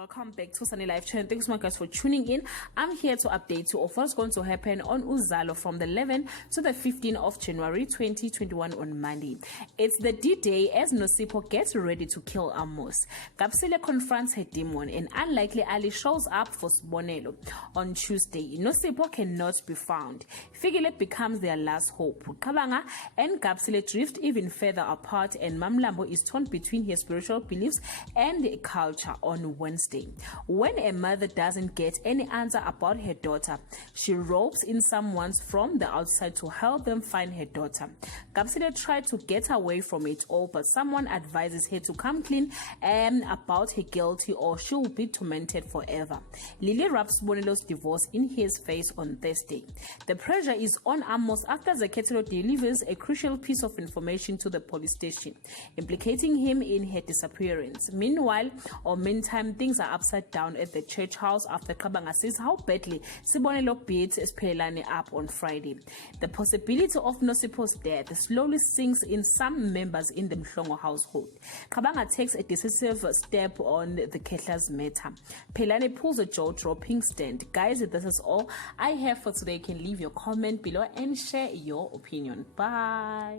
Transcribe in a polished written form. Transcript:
Welcome back to Sunny Live Channel. Thanks so much guys for tuning in. I'm here to update you of what's going to happen on Uzalo from the 11th to the 15th of January 2021 on Monday. It's the D-Day as Nosipho gets ready to kill Amos. Kapsile confronts her demon and unlikely Ali shows up for Sibonelo. On Tuesday, Nosipho cannot be found. Fikile becomes their last hope. Kabanga and Kapsile drift even further apart and Mamlambo is torn between his spiritual beliefs and culture on Wednesday. When a mother doesn't get any answer about her daughter, she ropes in someone from the outside to help them find her daughter. Kapsile tried to get away from it all, but someone advises her to come clean about her guilty or she will be tormented forever. Lily wraps Bonelo's divorce in his face on Thursday. The pressure is on Amos after Zeketelo delivers a crucial piece of information to the police station, implicating him in her disappearance. Meanwhile, things are upside down at the church house after Kabanga sees how badly Sibonelo beats Siphelane up on Friday. The possibility of Nosipho's death slowly sinks in some members in the Mhlongo household. Kabanga takes a decisive step on the Kethla's matter. Phelane pulls a jaw-dropping stand. Guys, this is all I have for today. You can leave your comment below and share your opinion. Bye.